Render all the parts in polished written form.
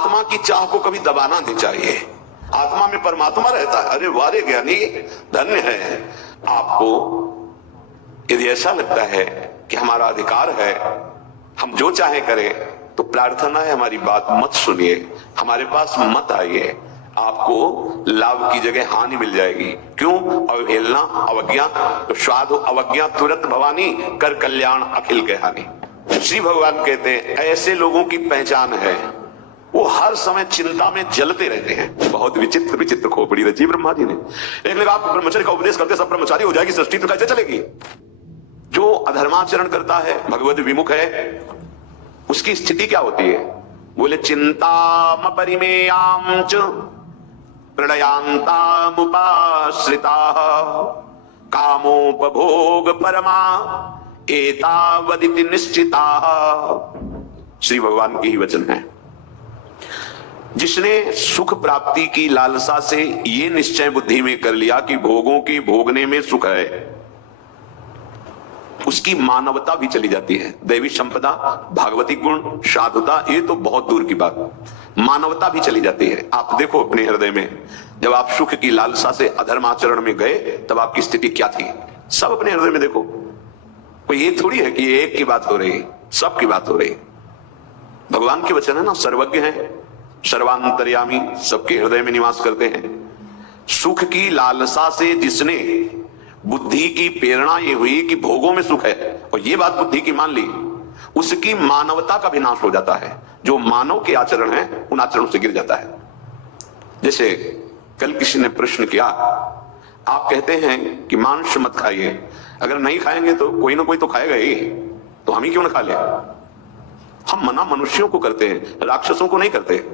आत्मा की चाह को कभी दबाना नहीं चाहिए। आत्मा में परमात्मा रहता है। अरे वारे ज्ञानी धन्य है। आपको यदि ऐसा लगता है कि हमारा अधिकार है, हम जो चाहे करें, तो प्रार्थना है हमारी बात मत सुनिए, हमारे पास मत आइए। आपको लाभ की जगह हानि मिल जाएगी। क्यों? अवहेलना, अवज्ञा, तो स्वाद अवज्ञा तुरंत भवानी, कर कल्याण अखिल के हानि। श्री भगवान कहते हैं ऐसे लोगों की पहचान है वो हर समय चिंता में जलते रहते हैं। बहुत विचित्र विचित्र खोपड़ी रची ब्रह्मा जी ने। एक लगा आप ब्रह्मचर्य का उपदेश करते सब ब्रह्मचारी हो जाएगी सृष्टि, तो कैसे चलेगी? जो अधर्माचरण करता है, भगवद विमुख है, उसकी स्थिति क्या होती है? बोले चिंता परिमेयाम च प्रणयांतामुपाश्रिता कामोपभोग परमा एतावदिति निश्चिता। श्री भगवान के ही वचन है। जिसने सुख प्राप्ति की लालसा से ये निश्चय बुद्धि में कर लिया कि भोगों के भोगने में सुख है, उसकी मानवता भी चली जाती है। दैवी संपदा, भागवती गुण, साधुता, ये तो बहुत दूर की बात, मानवता भी चली जाती है। आप देखो अपने हृदय में, जब आप सुख की लालसा से अधर्म आचरण में गए तब आपकी स्थिति क्या थी? सब अपने हृदय में देखो। कोई ये थोड़ी है कि एक की बात हो रही, सबकी बात हो रही। भगवान के वचन है ना, सर्वज्ञ है, सर्वांतर्यामी, सबके हृदय में निवास करते हैं। सुख की लालसा से जिसने बुद्धि की प्रेरणा ये हुई कि भोगों में सुख है और ये बात बुद्धि की मान ली, उसकी मानवता का विनाश हो जाता है। जो मानव के आचरण है उन आचरणों से गिर जाता है। जैसे कल किसी ने प्रश्न किया, आप कहते हैं कि मांस मत खाइए, अगर नहीं खाएंगे तो कोई ना कोई तो खाएगा ही, तो हम ही क्यों ना खा ले? हम मना मनुष्यों को करते हैं, राक्षसों को नहीं करते।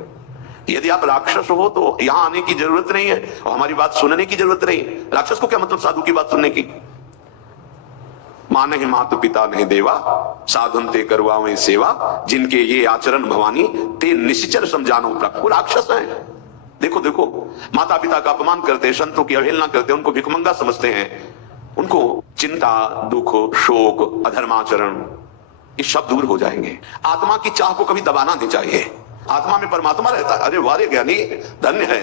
यदि आप राक्षस हो तो यहां आने की जरूरत नहीं है और हमारी बात सुनने की जरूरत नहीं। राक्षस को क्या मतलब साधु की बात सुनने की? मां नहीं मातु पिता नहीं देवा, साधुन ते करवावे सेवा, जिनके ये आचरण भवानी ते निश्चर समझानो प्राप्त। वो राक्षस हैं। देखो देखो, माता पिता का अपमान करते, संतों की अवहेलना करते, उनको भिखमंगा समझते हैं, उनको चिंता, दुख, शोक, अधर्माचरण, ये सब दूर हो जाएंगे। आत्मा की चाह को कभी दबाना नहीं चाहिए। आत्मा में परमात्मा रहता है। अरे वारे ज्ञानी धन्य है।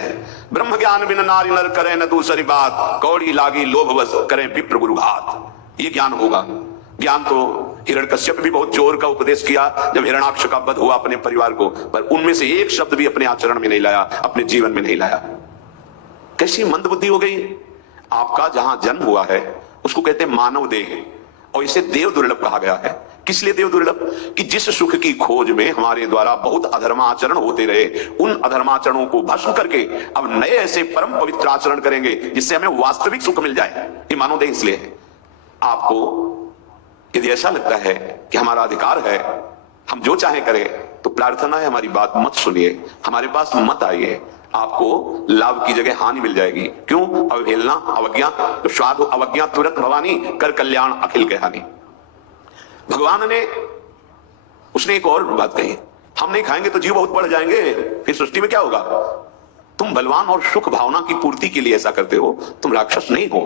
ब्रह्म ज्ञान बिन नारी नर करे न दूसरी बात, कौड़ी लागी लोभवश करे विप्र गुरुघात। ये ज्ञान होगा। ज्ञान तो हिरण्यकश्यप भी बहुत जोर का उपदेश किया जब हिरण्याक्ष का वध हुआ अपने परिवार को, पर उनमें से एक शब्द भी अपने आचरण में नहीं लाया, अपने जीवन में नहीं लाया। कैसी मंद बुद्धि हो गई। आपका जहां जन्म हुआ है उसको कहते हैं मानव देह, और इसे देव दुर्लभ कहा गया है। किस लिए देव दुर्लभ? कि जिस सुख की खोज में हमारे द्वारा बहुत अधर्माचरण होते रहे, उन अधर्माचरणों को भस्म करके अब नए ऐसे परम पवित्र आचरण करेंगे जिससे हमें वास्तविक सुख मिल जाए। ये मानव देह इसलिए है। आपको यदि ऐसा लगता है कि हमारा अधिकार है, हम जो चाहे करें, तो प्रार्थना है हमारी बात मत सुनिए, हमारे पास मत आइए। आपको लाभ की जगह हानि मिल जाएगी। क्यों? अवहेलना, अवज्ञा, तो स्वाद अवज्ञा तुरंत भवानी, कर कल्याण अखिल के हानि। भगवान ने उसने एक और बात कही, हम नहीं खाएंगे तो जीव बहुत बढ़ जाएंगे, फिर सृष्टि में क्या होगा? तुम बलवान और सुख भावना की पूर्ति के लिए ऐसा करते हो, तुम राक्षस नहीं हो।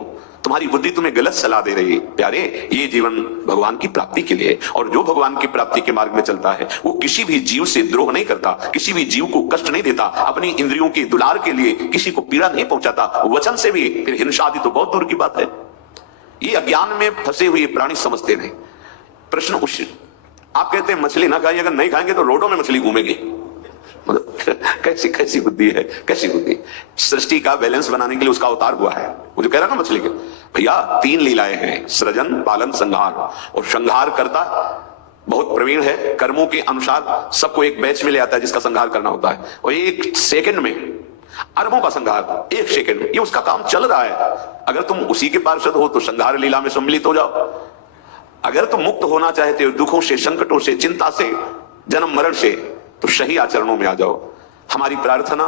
तुम्हारी बुद्धि तुम्हें गलत सलाह दे रही है। प्यारे, ये जीवन भगवान की प्राप्ति के लिए, और जो भगवान की प्राप्ति के मार्ग में चलता है वो किसी भी जीव से द्रोह नहीं करता, किसी भी जीव को कष्ट नहीं देता, अपनी इंद्रियों की दुलार के लिए किसी को पीड़ा नहीं पहुंचाता, वचन से भी। फिर हिंसा आदि तो बहुत दूर की बात है। ये अज्ञान में फंसे हुए प्राणी समझते नहीं। प्रश्न उस, आप कहते हैं मछली ना खाइए, अगर नहीं खाएंगे तो रोडों में मछली घूमेगी। कैसी कैसी बुद्धि है, कैसी बुद्धि। सृष्टि का बैलेंस बनाने के लिए उसका अवतार हुआ है। वो जो कह रहा ना मछली के, भैया 3 लीलाएं हैं, सृजन, पालन, संहार। और संहार करता बहुत प्रवीण है, कर्मों के अनुसार सबको एक बैच में ले आता है जिसका संहार करना होता है, और 1 सेकंड में अरबों का संहार, 1 सेकंड में ये उसका काम चल रहा है। अगर तुम उसी के पार्षद हो तो संहार लीला में सम्मिलित हो जाओ। अगर तुम मुक्त होना चाहते हो दुखों से, संकटों से, चिंता से, जन्म मरण से, तो सही आचरणों में आ जाओ। हमारी प्रार्थना,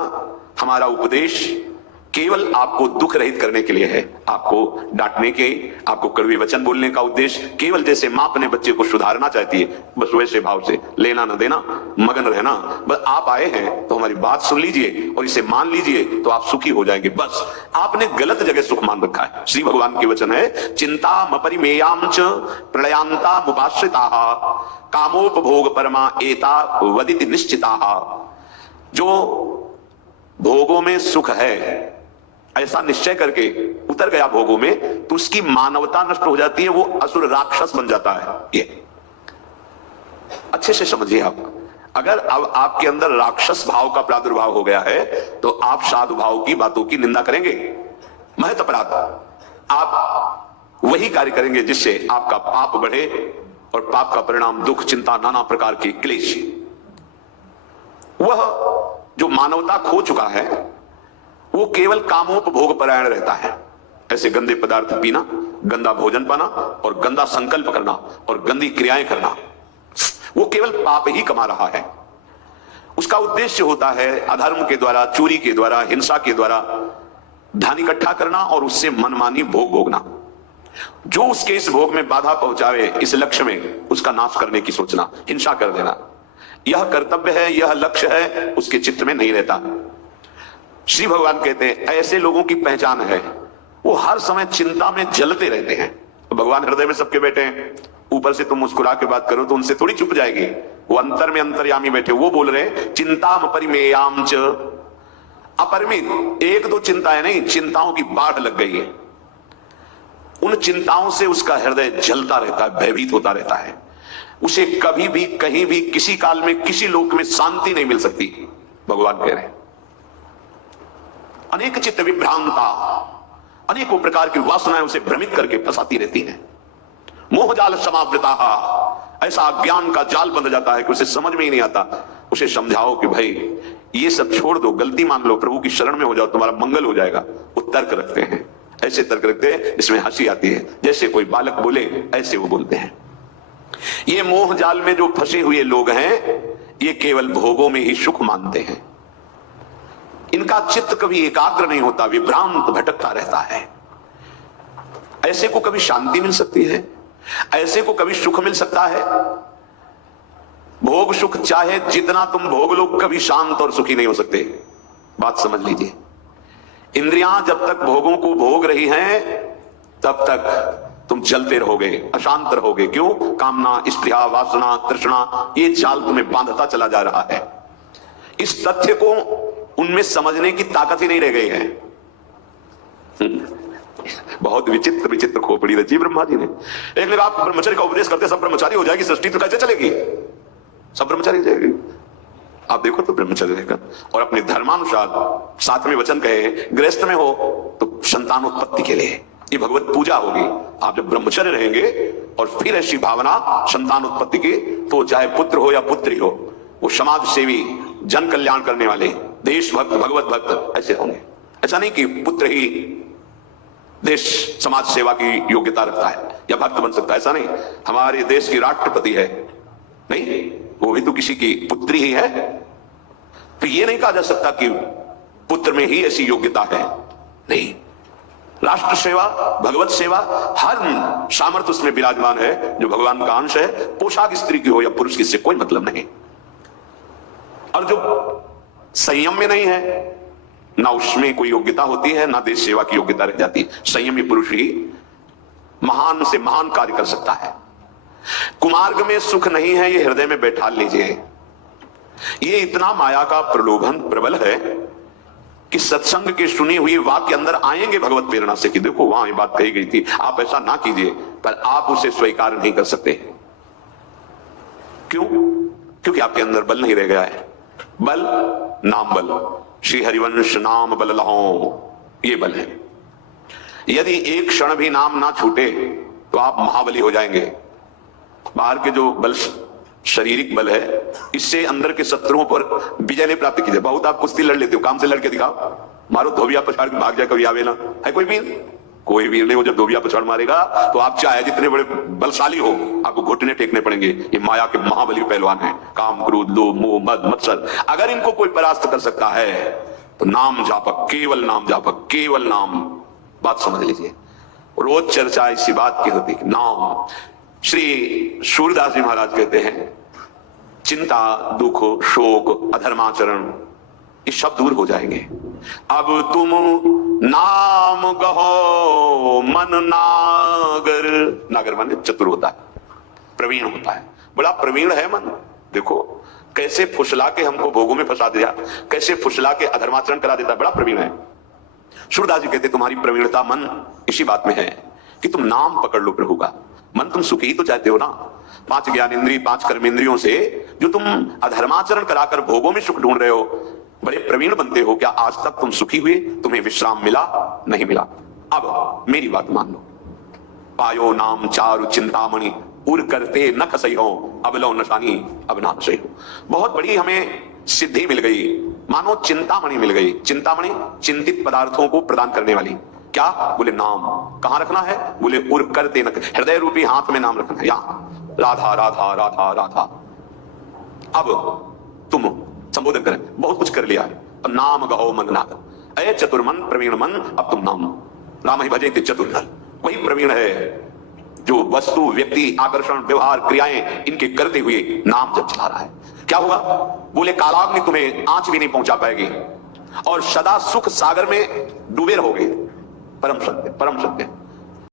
हमारा उपदेश केवल आपको दुख रहित करने के लिए है। आपको डांटने के, आपको कड़वे वचन बोलने का उद्देश्य केवल जैसे मां अपने बच्चे को सुधारना चाहती है, बस वैसे भाव से, लेना न देना, मगन रहना। बस आप आए हैं तो हमारी बात सुन लीजिए और इसे मान लीजिए तो आप सुखी हो जाएंगे। बस आपने गलत जगह सुख मान रखा है। श्री भगवान के वचन है, चिंता मपरिमेयाम च प्रलयांता मुपाश्रिता कामोपभोग परमा एता वदिति निश्चिता। जो भोगों में सुख है ऐसा निश्चय करके उतर गया भोगों में, तो उसकी मानवता नष्ट हो जाती है, वो असुर राक्षस बन जाता है। ये अच्छे से समझिए आप। अगर अब आपके अंदर राक्षस भाव का प्रादुर्भाव हो गया है तो आप साधु भाव की बातों की निंदा करेंगे, महत अपराध। आप वही कार्य करेंगे जिससे आपका पाप बढ़े और पाप का परिणाम दुख, चिंता, नाना प्रकार के क्लेश। वह जो मानवता खो चुका है वो केवल कामोपभोग परायण रहता है। ऐसे गंदे पदार्थ पीना, गंदा भोजन पाना और गंदा संकल्प करना और गंदी क्रियाएं करना, वो केवल पाप ही कमा रहा है। उसका उद्देश्य होता है अधर्म के द्वारा, चोरी के द्वारा, हिंसा के द्वारा धन इकट्ठा करना और उससे मनमानी भोग भोगना। जो उसके इस भोग में बाधा पहुंचावे, इस लक्ष्य में उसका नाश करने की सोचना, हिंसा कर देना, यह कर्तव्य है, यह लक्ष्य है, उसके चित्त में नहीं रहता। श्री भगवान कहते हैं ऐसे लोगों की पहचान है वो हर समय चिंता में जलते रहते हैं। भगवान हृदय में सबके बैठे हैं, ऊपर से तुम मुस्कुरा के बात करो तो उनसे थोड़ी चुप जाएगी। वो अंतर में अंतर्यामी बैठे, वो बोल रहे चिंताम परिमेयाम च, अपरिमित। एक दो चिंताएं नहीं, चिंताओं की बाढ़ लग गई है। उन चिंताओं से उसका हृदय जलता रहता है, भयभीत होता रहता है। उसे कभी भी, कहीं भी, किसी काल में, किसी लोक में शांति नहीं मिल सकती। भगवान कह रहे हैं अनेक चित्त विभ्रांता, अनेकों प्रकार की वासनाएं उसे भ्रमित करके फंसाती रहती हैं। मोहजाल समावृता, ऐसा अज्ञान का जाल बंध जाता है कि उसे समझ में ही नहीं आता। उसे समझाओ कि भाई ये सब छोड़ दो, गलती मान लो, प्रभु की शरण में हो जाओ, तुम्हारा मंगल हो जाएगा। वो तर्क रखते हैं, ऐसे तर्क रखते हैं इसमें हंसी आती है। जैसे कोई बालक बोले ऐसे वो बोलते हैं। ये मोह जाल में जो फंसे हुए लोग हैं ये केवल भोगों में ही सुख मानते हैं। इनका चित्त कभी एकाग्र नहीं होता, विभ्रांत भटकता रहता है। ऐसे को कभी शांति मिल सकती है, ऐसे को कभी सुख मिल सकता है? भोग सुख चाहे जितना तुम भोग लो, कभी शांत और सुखी नहीं हो सकते। बात समझ लीजिए। इंद्रियां जब तक भोगों को भोग रही हैं तब तक तुम जलते रहोगे, अशांत रहोगे। क्यों? कामना, स्पृहा, वासना, तृष्णा, ये जाल तुम्हें बांधता चला जा रहा है। इस तथ्य को उनमें समझने की ताकत ही नहीं रह गई है। बहुत विचित्र विचित्र खोपड़ी रची ब्रह्मा जी ने। एक ने कहा आप ब्रह्मचर्य का उपदेश करते सब ब्रह्मचारी हो जाएगी सृष्टि, तो कैसे चलेगी? सब ब्रह्मचारी हो जाएगी। आप देखो तो ब्रह्मचर्य रहकर और अपने धर्मानुसार, साथ में वचन कहे गृहस्थ में हो तो संतानोत्पत्ति के लिए ये भगवत पूजा होगी। आप जब ब्रह्मचर्य रहेंगे और फिर ऐसी भावना संतानोत्पत्ति की, तो चाहे पुत्र हो या पुत्री हो, वो समाज सेवी, जन कल्याण करने वाले, देशभक्त, भगवत भक्त ऐसे होंगे। ऐसा नहीं कि पुत्र ही देश समाज सेवा की योग्यता रखता है या भक्त बन सकता है, ऐसा नहीं। हमारे देश की राष्ट्रपति है, नहीं, वो भी तो किसी की पुत्री ही है। तो ये नहीं कहा जा सकता कि पुत्र में ही ऐसी योग्यता है, नहीं। राष्ट्र सेवा, भगवत सेवा, हर सामर्थ्य उसमें विराजमान है जो भगवान का अंश है। पोशाक स्त्री की हो या पुरुष की, इससे कोई मतलब नहीं। और जो संयम में नहीं है, ना उसमें कोई योग्यता होती है, ना देश सेवा की योग्यता रह जाती है। संयमी पुरुष ही महान से महान कार्य कर सकता है। कुमार्ग में सुख नहीं है, ये हृदय में बैठा लीजिए। ये इतना माया का प्रलोभन प्रबल है कि सत्संग के सुनी हुई वाक्य अंदर आएंगे भगवत प्रेरणा से कि देखो वहां ये बात कही गई थी, आप ऐसा ना कीजिए, पर आप उसे स्वीकार नहीं कर सकते। क्यों? क्योंकि आपके अंदर बल नहीं रह गया है। बल, नाम बल, श्री हरिवंश नाम बल लहो, ये बल है। यदि एक क्षण भी नाम ना छूटे तो आप महाबली हो जाएंगे। बाहर के जो बल शारीरिक बल है, इससे अंदर के शत्रुओं पर विजय नहीं प्राप्त कीजिए। बहुत आप कुश्ती लड़ लेते हो, काम से लड़के दिखाओ, मारो धोबिया पछाड़ के भाग जाए, कभी आवे ना। है कोई वीर? कोई वीर नहीं हो। जब धोबिया पछाड़ मारेगा तो आप चाहे जितने बड़े बलशाली हो, आपको घुटने टेकने पड़ेंगे। ये माया के महाबली पहलवान है। काम, क्रोध, लोभ, मोह, मद, मत्सर, अगर इनको कोई परास्त कर सकता है तो नाम जापक, केवल नाम जापक, केवल नाम। बात समझ लीजिए। रोज चर्चा इसी बात की होती, नाम। श्री सूरदास जी महाराज कहते हैं चिंता, दुख, शोक, अधर्माचरण, ये सब दूर हो जाएंगे। अब तुम नाम गहो मन नागर। नागर माने चतुर होता है, प्रवीण होता है, बड़ा प्रवीण है मन। देखो कैसे फुसला के हमको भोगों में फंसा दिया, कैसे फुसला के अधर्माचरण करा देता, बड़ा प्रवीण है। सूरदास जी कहते तुम्हारी प्रवीणता मन इसी बात में है कि तुम नाम पकड़ लो प्रभु का। मन तुम सुखी ही तो चाहते हो ना, 5 ज्ञानेंद्रिय 5 कर्मेंद्रियों से जो तुम अधर्माचरण कराकर भोगों में सुख ढूंढ रहे हो, बड़े प्रवीण बनते हो। क्या आज तक तुम सुखी हुए? तुम्हें विश्राम मिला? नहीं मिला। अब मेरी बात मान लो। पायो नाम चारु चिंतामणि उर करते न खसई हो, अब लो नशानी अब ना सही हो। बहुत बड़ी हमें सिद्धि मिल गई, मानो चिंतामणि मिल गई। चिंतामणि चिंतित पदार्थों को प्रदान करने वाली। क्या? बोले नाम। कहां रखना है? बोले उर करते न, हृदय रूपी हाथ में नाम रखना है। यहां राधा राधा राधा राधा। अब तुम संबोधन करें, बहुत कुछ कर लिया, अब नाम गहो मन नाग। अय चतुर्मन प्रवीण मन, अब तुम नाम राम ही भजे चतुर नर। वही प्रवीण है जो वस्तु व्यक्ति आकर्षण व्यवहार क्रियाएं इनके करते हुए नाम जब चला रहा है। क्या होगा? बोले कालाग्नि तुम्हें आंच भी नहीं पहुंचा पाएगी और सदा सुख सागर में डूबे रहोगे। परम सत्य, परम सत्य।